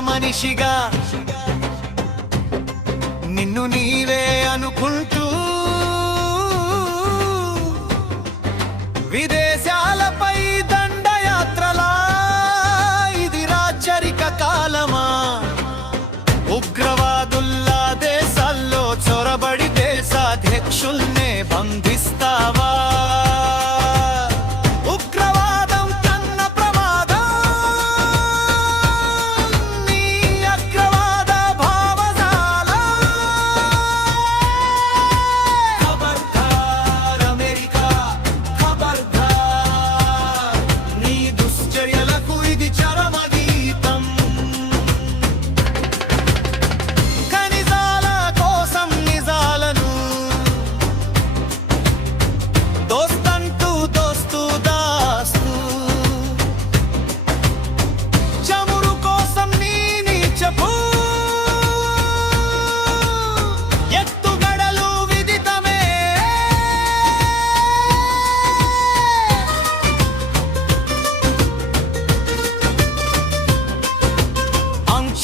మనిషిగా నిన్ను నీవే అనుకుంటూ విదేశాలపై దండయాత్రలా ఇది రాచరిక కాలమా? ఉగ్రవాదుల్లా దేశాల్లో చొరబడి దేశాధ్యక్షుల్ని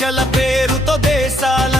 ఆకాంక్షల పేరుతో దేశాల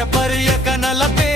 ప్రపంచ పర్యటనలపై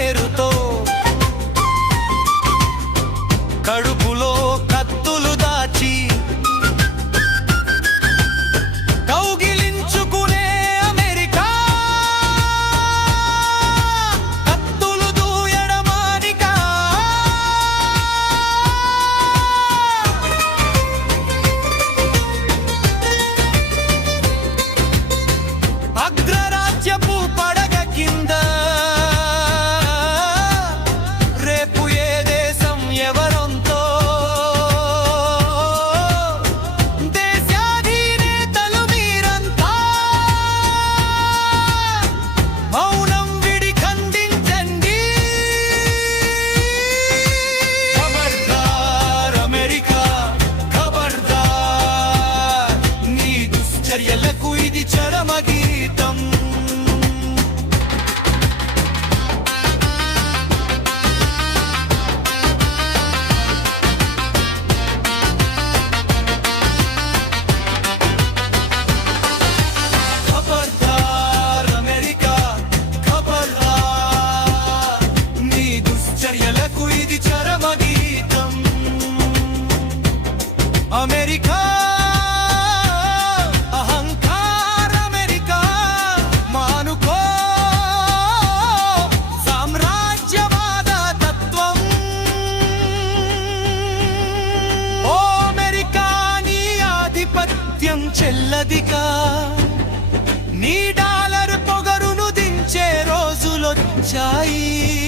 చెల్లదిగా. నీ డాలర్ పొగరును దించే రోజులొచ్చాయి.